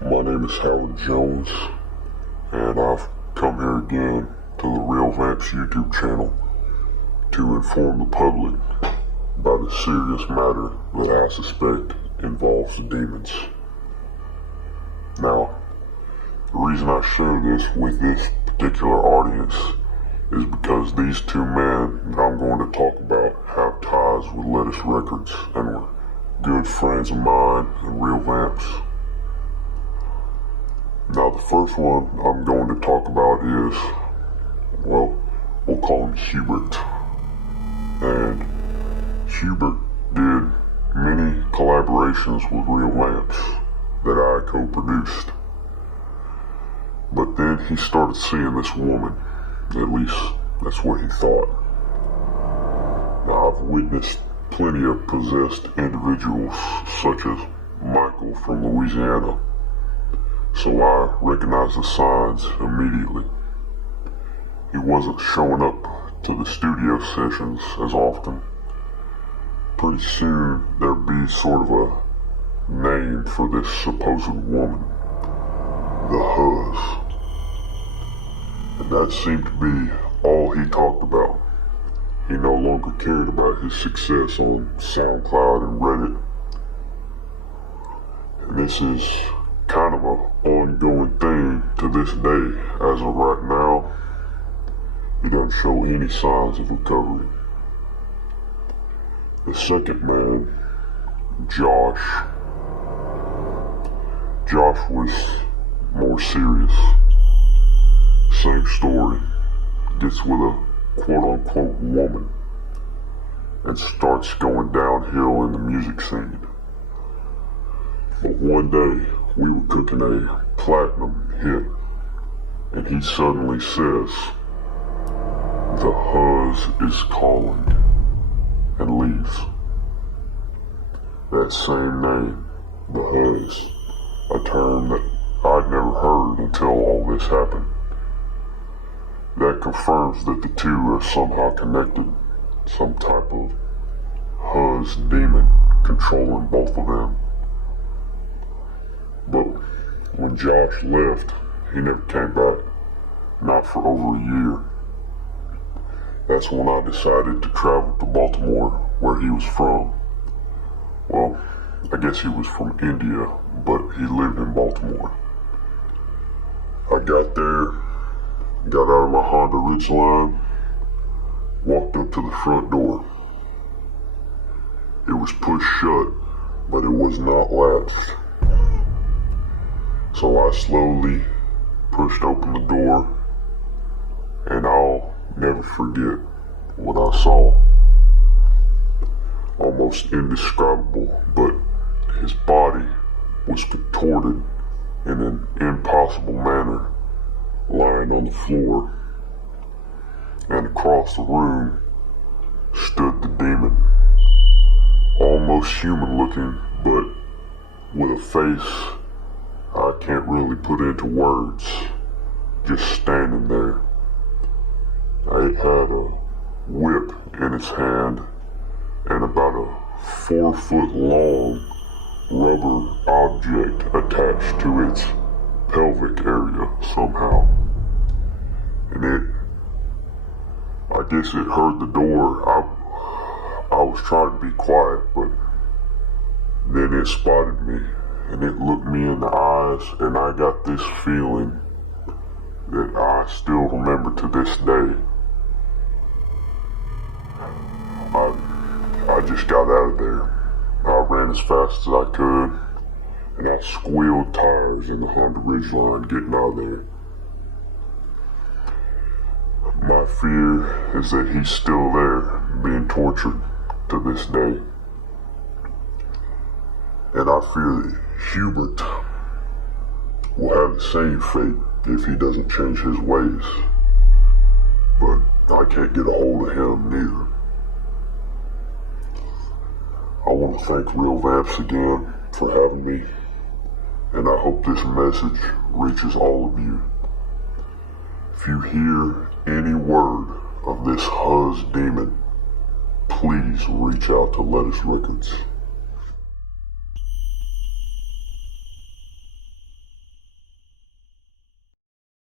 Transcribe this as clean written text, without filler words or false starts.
My name is Howard Jones, and I've come here again to the Real Vamps YouTube channel to inform the public about a serious matter that I suspect involves the demons. Now, the reason I share this with this particular audience is because these two men that I'm going to talk about have ties with Lettuce Records and were good friends of mine and Real Vamps. Now, the first one I'm going to talk about is, well, we'll call him Hubert. And Hubert did many collaborations with Real Vamps that I co-produced. But then he started seeing this woman. At least, that's what he thought. Now, I've witnessed plenty of possessed individuals, such as Michael from Louisiana. So I recognized the signs immediately. He wasn't showing up to the studio sessions as often. Pretty soon there'd be sort of a name for this supposed woman, the Huzz. And that seemed to be all he talked about. He no longer cared about his success on SoundCloud and Reddit. And this is kind of an ongoing thing to this day. As of right now, he doesn't show any signs of recovery. The second man, Josh was more serious. Same story. Gets with a quote-unquote woman and starts going downhill in the music scene. But one day, we were cooking a platinum hit, and he suddenly says, "The Huzz is calling," and leaves. That same name, the Huzz, a term that I'd never heard until all this happened. That confirms that the two are somehow connected, some type of Huzz demon controlling both of them. But when Josh left, he never came back, not for over a year. That's when I decided to travel to Baltimore, where he was from. Well, I guess he was from India, but he lived in Baltimore. I got there, got out of my Honda Ridgeline, walked up to the front door. It was pushed shut, but it was not latched. So I slowly pushed open the door, and I'll never forget what I saw. Almost indescribable, but his body was contorted in an impossible manner, lying on the floor, and across the room stood the demon. Almost human looking, but with a face I can't really put into words, just standing there. It had a whip in its hand and about a 4-foot long rubber object attached to its pelvic area somehow. And I guess it heard the door. I was trying to be quiet, but then it spotted me, and it looked me in the eyes, and I got this feeling that I still remember to this day. I just got out of there. I ran as fast as I could, and I squealed tires in the Honda Ridgeline getting out of there. My fear is that he's still there, being tortured to this day. And I fear that Hubert will have the same fate if he doesn't change his ways. But I can't get a hold of him neither. I want to thank Real Vamps again for having me, and I hope this message reaches all of you. If you hear any word of this Huzz demon, please reach out to Lettuce Records.